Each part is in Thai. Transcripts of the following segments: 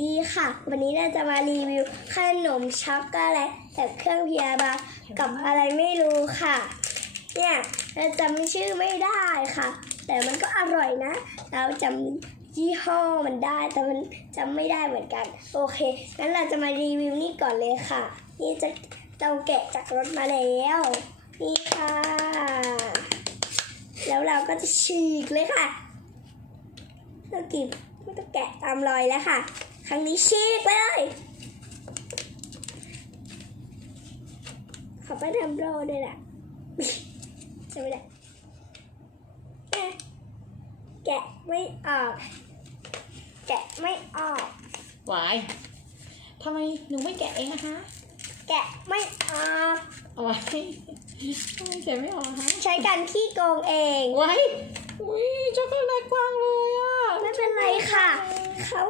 ดีค่ะ วันนี้เราจะมารีวิวขนมช็อกโกแลตแบบเครื่องพิยาบาลกับอะไรไม่รู้ค่ะ เนี่ยเราจำชื่อไม่ได้ค่ะ แต่มันก็อร่อยนะ เราจำยี่ห้อมันได้แต่มันจำไม่ได้เหมือนกัน โอเคงั้นเราจะมารีวิวนี่ก่อนเลยค่ะ นี่จะเราแกะจากรถมาแล้วนี่ค่ะ แล้วเราก็จะฉีกเลยค่ะเรากิบไม่ต้องแกะตามรอยแล้วค่ะ ครั้งนี้ฉีกไปเลยขอไปทำโรด้วยล่ะใช่ไหมล่ะแกะแกะไม่ออก แกะไม่ออกหวายทำไมหนูไม่แกะเองนะคะ แกะไม่ออกเอาไว้ทำไมแกะไม่ออกอะคะใช้การขี้โกงเองไว้อุ้ยช็อกโกแลตกว้างเลยอะ ไม่เป็นไรค่ะ เขา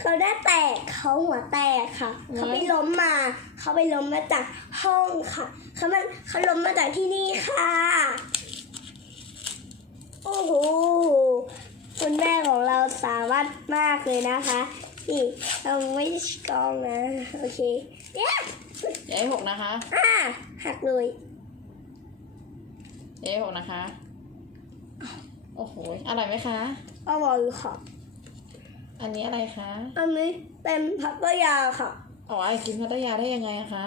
เขาได้แตกเขาหัวแตกค่ะ เขาไปล้มมา เขาไปล้มมาจากห้องค่ะ เขามันเขาล้มมาจากที่นี่ค่ะ โอ้โหคุณแม่ของเราสามารถมากเลยนะคะนี่เราไม่กองนะ โอเคเนี่ยอย่าให้หกนะคะ อ่าหักเลยอย่าให้หกนะคะ โอ้โหอร่อยไหมคะอร่อยค่ะ อันนี้อะไรคะ อันนี้เป็นพัตเตอร์ยาค่ะเอาไอ้กินพัทยาได้ยังไงอะคะ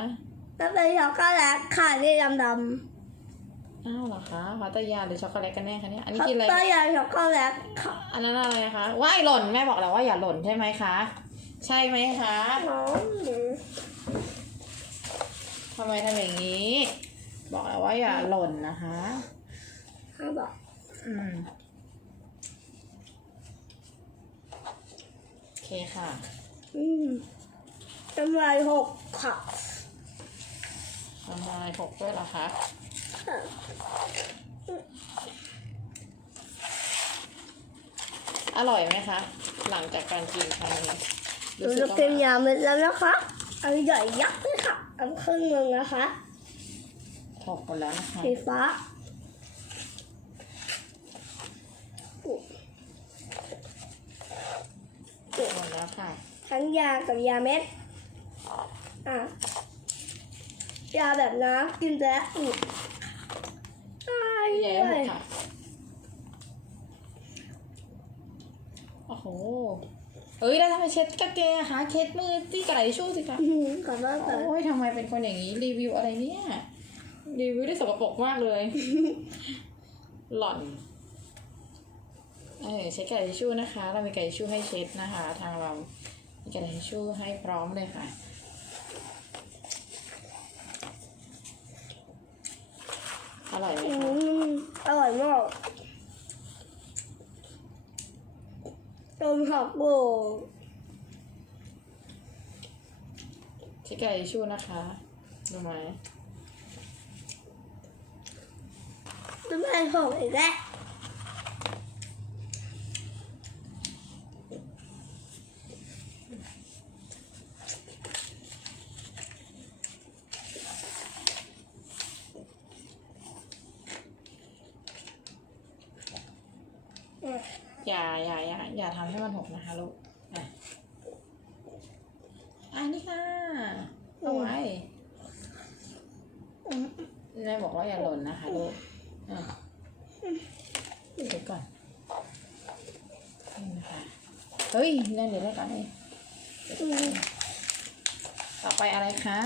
แล้วเป็นช็อกโกแลตค่ะนี่ดำอ้าวเหรอคะพัทยาหรือช็อกโกแลตกันแน่คะเนี่ยอันๆนี้พัตกินอะไรเตอร์ยาช็อกโกแลตค่ะอันนั้นอะไรคะว่ายหล่นแม่บอกแล้วว่าอย่าหล่นใช่ไหมคะใช่ไหมคะน้องหรือทำไมทำอย่างนี้ บอกแล้วว่าอย่าหล่นนะคะเขาบอกอืมโอ เคค่ะ อืมน้ำลายหกค่ะทำลายหกด้วยเหรอคะค่ะอร่อยไหมคะ หลังจากการกินครั้งนี้หนูรู้สึกจะว่ากินยาเม็ดแล้วนะคะอันใหญ่ยักษ์เลยค่ะอันครึ่งหนึ่งนะคะหกหมดแล้วนะคะ สีฟ้า หมดแล้วค่ะ ทั้งยากับยาเม็ด อะ ยาแบบน้ำกินแล้วอืดตายแย่เลหมดยค่ะ โอ้โห เอ้ย แล้วทำไมเช็ดกางเกงอะคะเช็ดมือที่กระไรชู่สิคะอื้อหือขอโทษค่ะโอ้ยทำไมเป็นคนอย่างนี้รีวิวอะไรเนี่ย รีวิวได้สกปรกมากเลย หล่อน เออใช้กระดาษทิชชู่นะคะ เรามีกระดาษทิชชู่ให้เช็ดนะคะ ทางเรามีกระดาษทิชชู่ให้พร้อมเลยค่ะอร่อยไหมอืคะมอร่อยมากต้มผักโบกใช้กระดาษทิชชู่นะคะรู้ไหมต้มผักโบกอีกแล้ว อย่าอย่าอย่าอย่า ทำให้มันหกนะคะลูกอะอันนี้ค่ะเอาไว้แม่บอกว่าอย่าหล่นนะคะลูกอะเดี๋ยวก่อนนี่นะคะเฮ้ยนั่นเดี๋ยวได้ก่อนนี่อืมต่อไปอะไรคะ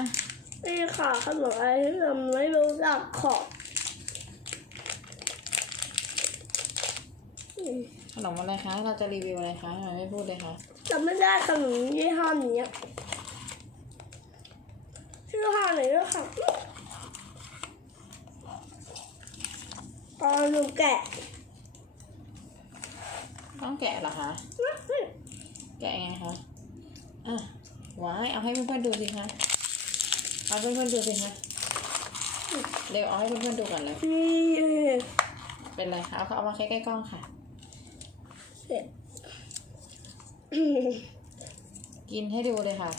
นี่ค่ะขนมอะไรที่เราไม่รู้จักขอบอืมข นมอะไรคะ เราจะรีวิวอะไรคะทำไมไม่พูดเลยคะจำไม่ได้ขนมยี่ห้อนี้อะชื่อห้อไหนด้วยค่ะตอนหนูแกะ ต้องแกะเหรอคะ แกะยังไงคะอะว้ายเอาให้เพื่อนๆดูสิคะ เอาเพื่อนๆดูสิคะเร็วเอาให้เพื่อนๆดูก่อนเลยนี่เป็นไรคะ เอาเอามาใกล้ๆกล้องค่ะ เสร็จกินให้ดูเลยค่ะ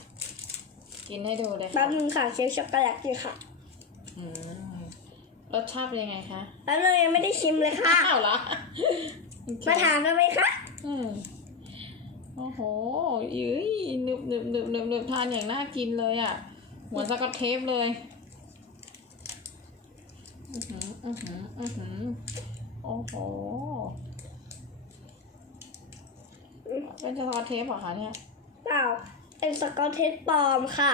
กินให้ดูเลยแป๊ค่ะบนึงค่ะเค้กช็อกโกแลตดีค่ะอืมรสชาติเป็นยังไงคะแป๊บนึงยังไม่ได้ชิมเลยค่ะ อ้าวเหรอโอเคมาถามกันไหมคะอืมโอ้โหยืยหนึบหนึบหนึบหนึบหนึบทานอย่างน่ากินเลยอะเหมือนสกอตเทปเลยอือหืออือหืออือหือโอ้โห เป็นสกอตเทปเหรอคะเนี่ยเปล่า เป็นสกอตเทปปลอมค่ะ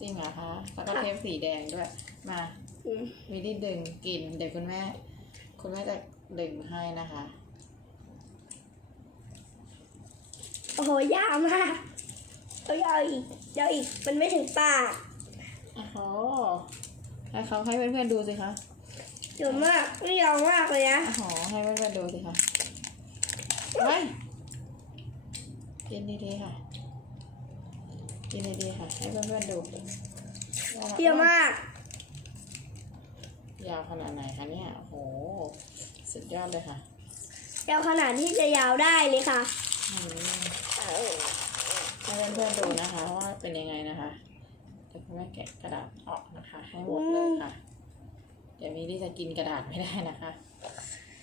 จริงเหรอคะสกอตเทปสีแดงด้วย มาอืมวิธีดึงกิน เดี๋ยวคุณแม่ คุณแม่จะดึงให้นะคะ โอ้โหยาวมากเอายาวอีกยาวอีก มันไม่ถึงปากโอ้โหให้เขาให้เพื่อนๆดูสิคะเยอะมากไม่ยาวมากเลยนะโอ้โหให้เพื่อนๆดูสิคะไว้ กินดีๆค่ะ กินดีๆค่ะ ให้เพื่อนๆดูเยอะมาก ยาวขนาดไหนคะเนี่ย โอ้โห สุดยอดเลยค่ะ ยาวขนาดที่จะยาวได้เลยค่ะอืมให้เพื่อนๆดูนะคะว่าเป็นยังไงนะคะเดี๋ยวคุณแม่แกะกระดาษออกนะคะ ให้หมดเลยค่ะ เดี๋ยวมีที่จะกินกระดาษไม่ได้นะคะ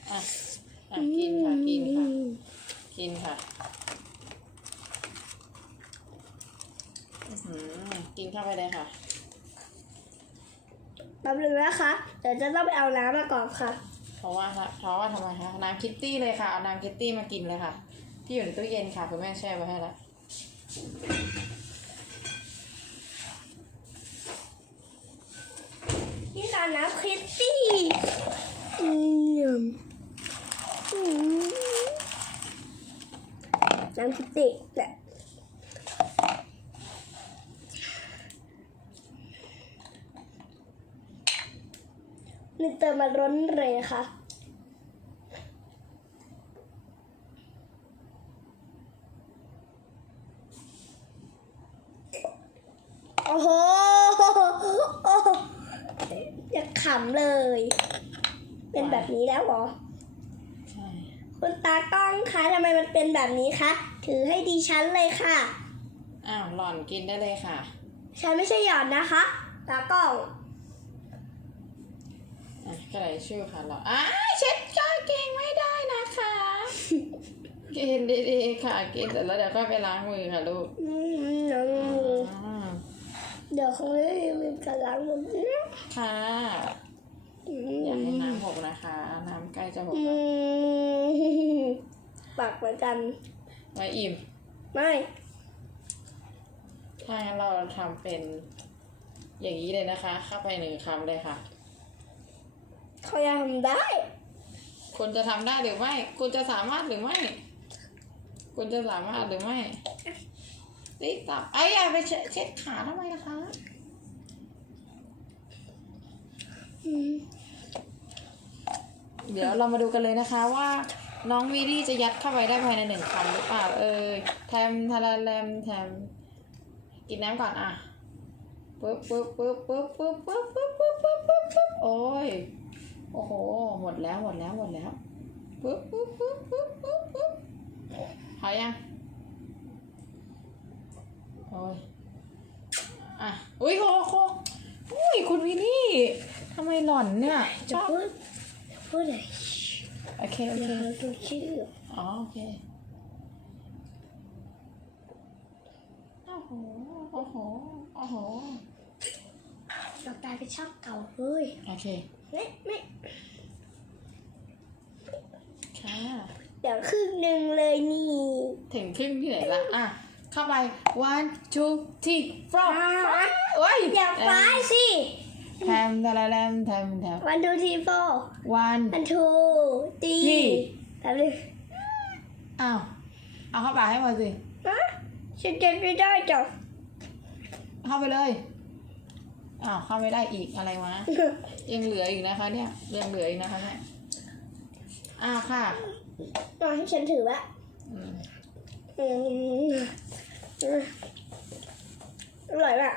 อะ อะ กินค่ะ กินค่ะ กินค่ะ อื้อหือกินเข้าไปเลยค่ะ แป๊บนึงนะคะเดี๋ยวจะต้องไปเอาน้ำมาก่อนค่ะ เพราะว่าเพราะว่าทำไมคะน้ำคิตตี้เลยค่ะเอาน้ำคิตตี้มากินเลยค่ะ ที่อยู่ในตู้เย็นค่ะคุณแม่แช่ไว้ให้แล้วนี่ค่ะน้ำคิตตี้อืมอืมน้ำคิตตี้แหละนี่เติมมาร้อนเลยค่ะโอ้โหโอ้โหอยากขำเลย เป็นแบบนี้แล้วเหรอใช่คุณตากล้องคะทำไมมันเป็นแบบนี้คะ ถือให้ดิฉันเลยค่ะ อ้าวหล่อนกินได้เลยค่ะ ฉันไม่ใช่หยอดนะคะ ตากล้องอะ กระดาษทิชชู่ค่ะหล่อนอ้ายเช็ดกาเก่งไม่ได้นะคะกินดีๆค่ะ กินเสร็จแล้วเดี๋ยวก็ไปล้างมือค่ะลูกอืมอืมเดี๋ยวคงได้มีการล้างมือนะค่ะอือย่าให้มน้ำหกนะคะ น้ำใกล้จะหกอืแล้วมปากเหมือนกัน ไว้อิ่ม ไม่ถ้างั้นเราทำเป็นอย่างนี้เลยนะคะ เข้าไปหนึ่งคำเลยค่ะ เขายังทำได้ คุณจะทำได้หรือไม่ คุณจะสามารถหรือไม่ คุณจะสามารถหรือไม่นี่ตับไอ้ยอย่าไปเช็ดเช็ดขาทำไมนะคะ อืมเดี๋ยวเรามาดูกันเลยนะคะว่าน้องวีลี่จะยัดเข้าไปได้ภายในหนึ่งคำหรือเปล่าเอ่ยแทมทาราแรมแทมกินน้ำก่อนอะปึ๊บปึ๊บปึ๊บปึ๊บปึ๊บปึ๊บปึ๊บปึ๊บปึ๊บปึ๊บโอ้ย โอ้โห หมดแล้วหมดแล้วหมดแล้วปึ๊บปึ๊บปึ๊บปึ๊บปึ๊บปึ๊บพอยังโอ้ยอะอุ้ยโคโคอุ้ยคุณวิลลี่ทำไมหล่อนเนี่ยชจะอบพูดจะพูดอะไรโอเคโอเดี๋เคยวเราดูชื่ออ๋อโอเคโอ้โหโอ้โหโอ้โหเรากลายเป็นชอบเก่าเฮ้ยโอเค ไม่ไม่ค่ะเดี๋ยวครึ่งหนึ่งเลยนี่ ถึงครึ่งที่ไหนละอะ เข้าไป one two three four โอ้ยอย่าฟ้าสิแทมทาราแรมแทมแทมวันทูทีโฟ one วันทูตีสี่แป๊บนึงอ้าว เอาเข้าไปให้หมดสิฮะฉันจะไม่ได้จ้ะเข้าไปเลย อ้าวเข้าไม่ได้อีกอะไรวะยังเหลืออีกนะคะ เนี่ยยังเหลืออีกนะคะเนี่ยอ้าวค่ะนอนให้ฉันถือวะอืมอืมอืมอร่อยมาก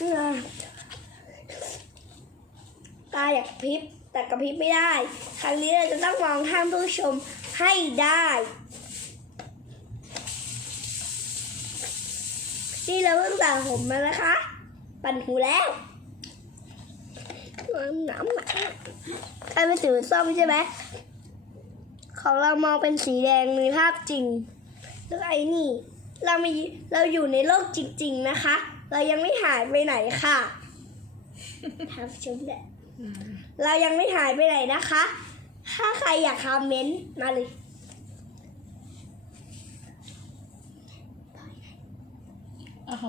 อืมตาอยากกระพริบแต่กระพริบไม่ได้ ครั้งนี้เราจะต้องมองท่านผู้ชมให้ได้ นี่เราเพิ่งสระผมมานะคะ ปั่นหูแล้วน้ำหนักใครเป็นสีส้มใช่ไหมของเรามองเป็นสีแดงในภาพจริงแล้วไอ้นี่ เรามีเราอยู่ในโลกจริง ๆนะคะ เรายังไม่หายไปไหนค่ะทับชมแดดอืมเรายังไม่หายไปไหนนะคะ ถ้าใครอยากคอมเมนต์มาเลย โอ้โห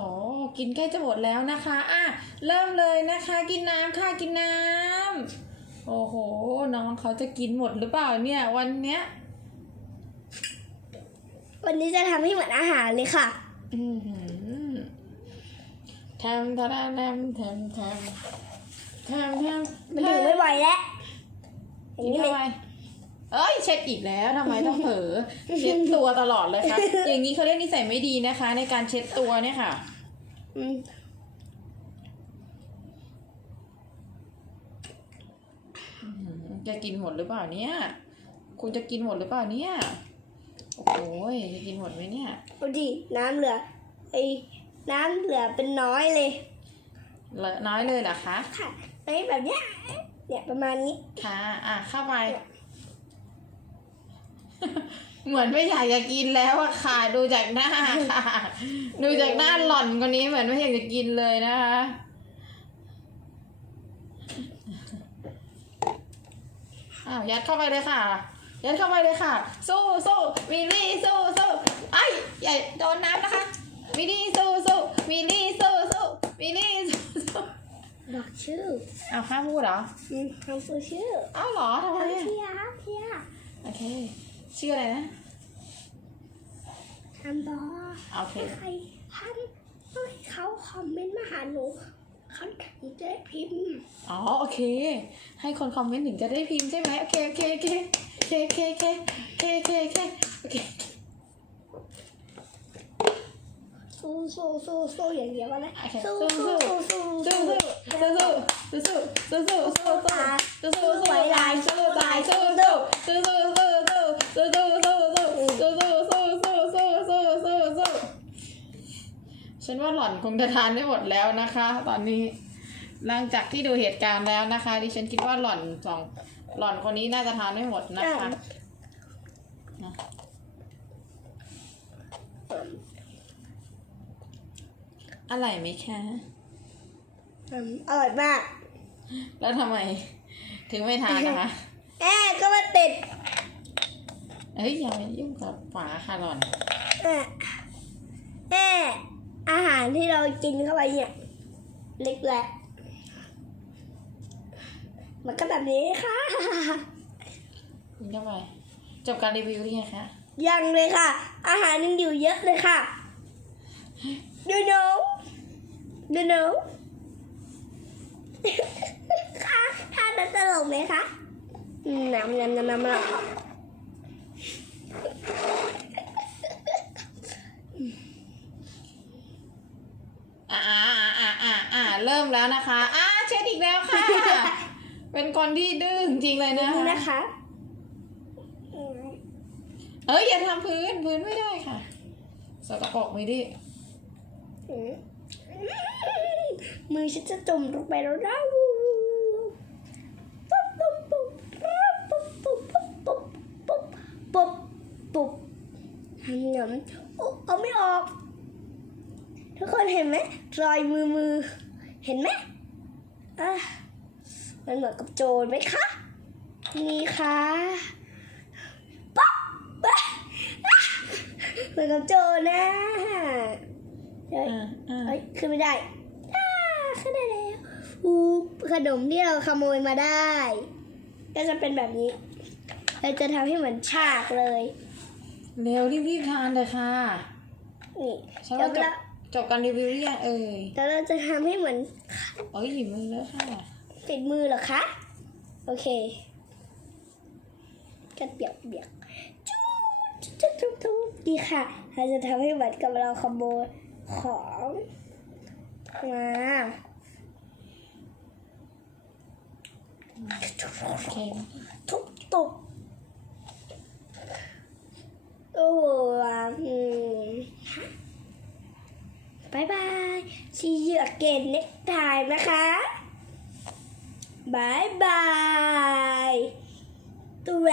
กินใกล้จะหมดแล้วนะคะ อะ เริ่มเลยนะคะ กินน้ำค่ะ กินน้ำ โอ้โห น้องเขาจะกินหมดหรือเปล่าเนี่ย วันเนี้ย วันนี้จะทำให้เหมือนอาหารเลยค่ะ อือหือแทมทะแทมแทมแทมแทมแทมแทมมันถึงไม่ไหวแล้วอย่างกินนี้เลเข้าไปย เอ้ยเช็ดอีกแล้วทำไมต้องเผลอเช็ดตัวตลอดเลยคะอย่างนี้เขาเรียกนิสัยไม่ดีนะคะ ในการเช็ดตัวเนี่ยค่ะอืมจะกินหมดหรือเปล่าเนี่ย คุณจะกินหมดหรือเปล่าเนี่ย โอ้โหจะกินหมดไหมเนี่ยดูดิน้ำเหลือไอ้น้ำเหลือเป็นน้อยเลยเลอะน้อยเลยเหรอคะ ค่ะไอ้แบบเนี้ยเนี่ยประมาณนี้ ค่ะ อะเข้าไป เหมือนไม่อยากจะกินแล้วอะค่ะ ดูจากหน้าค่ะ ดูจากหน้าหล่อนคนนี้เหมือนไม่อยากจะกินเลยนะคะอ้าวยัดเข้าไปเลยค่ะ ยัดเข้าไปเลยค่ะ สู้สู้วิลลี่สู้สู้ไอ้ยอย่าโดนน้ำนะคะวิลลี่สู้สู้วิลลี่สู้สู้วิลลี่สู้สู้บอกชื่อเอาข้าพูดเหรออืมคำพูดชื่ออ้าวเหรอทำไมอะเทียเทียโอเค ชื่ออะไรนะทำบอโอเคใครทำต้องให้เขาคอมเมนต์มาหาหนูเขาถึงจะได้พิมพ์อ๋อโอเค ให้คนคอมเมนต์ถึงจะได้พิมพ์ใช่ไหมโอเคโอเคโอเคโอเคโอเคโอเคโอเคโอเคโอเคโอเคสู้สู้สู้สู้อย่างเดียวก็ได้โอเคสู้สู้สู้สู้สู้สู้สู้สู้สู้สู้สู้สู้สู้สู้สู้สู้สู้ ว่าหล่อนคงจะทานได้หมดแล้วนะคะ ตอนนี้หลังจากที่ดูเหตุการณ์แล้วนะคะ ดิฉันคิดว่าหล่อนสองหล่อนคนนี้น่าจะทานไม่หมดนะคะอร่อยไหมคะอืมอร่อยมาก แล้วทำไม ถึงไม่ทานนะคะแอบก็มาติดเอ้ยอย่าไปยุ่งกับฝาค่ะหล่อนแอบแอบอาหารที่เรากินเข้าไปเนี่ย เล็กแหละมันก็แบบนี้ค่ะกินเข้าไปจบการรีวิวหรือยังคะ ยังเลยค่ะ อาหารยังอยู่เยอะเลยค่ะดูโนดูโนค่ะท่านั้นตลกไหมคะอืมน้ำน้ำน้ำน้ำน้ำ อ่าอ่าอ่าอ่าอ่าเริ่มแล้วนะคะอ่าเช็ดอีกแล้วค่ะ เป็นคนที่ดื้อจริงๆเลยนะนี่คะนะคะอืมเอ้ยอย่าทำพื้นพื้นไม่ได้ค่ะสกปรกไม่ดีอืมมือฉันจะจมลงไปแล้วนะปุ๊บปุ๊บปุ๊บปุ๊บปุ๊บปุ๊บปุ๊บปุ๊บปุ๊บทำหนำโอ้เอาไม่ออก ทุกคนเห็นไหมรอยมือมือ เห็นไหมอะมันเหมือนกับโจรไหมคะนี่ค่ะป๊อกอะเหมือนกับโจรนะเฮ้ยอ่าอ่าเอ้ยขึ้นไม่ได้อ้าขึ้นได้แล้วอูขนมที่เราขโมยมาได้ ก็จะเป็นแบบนี้เราจะทำให้เหมือนฉากเลย เร็วรีบๆทานเลยค่ะ นี่ฉันแล้ว่าว จบเราจบการรีวิวหรือยังเอ่ยแล้วเราจะทำให้เหมือนเอ้ยหยิบมือแล้วค่ะติดมือเหรอคะ โอเคกันเปียกเปียกจุ๊บจุ๊บจุ๊บจุ๊บดีค่ะเราจะทำให้เหมือนกับเราขโมยของมาโอเคทุบตุบโอ้โหอืม บายบาย see you again next time นะคะบายบายตัว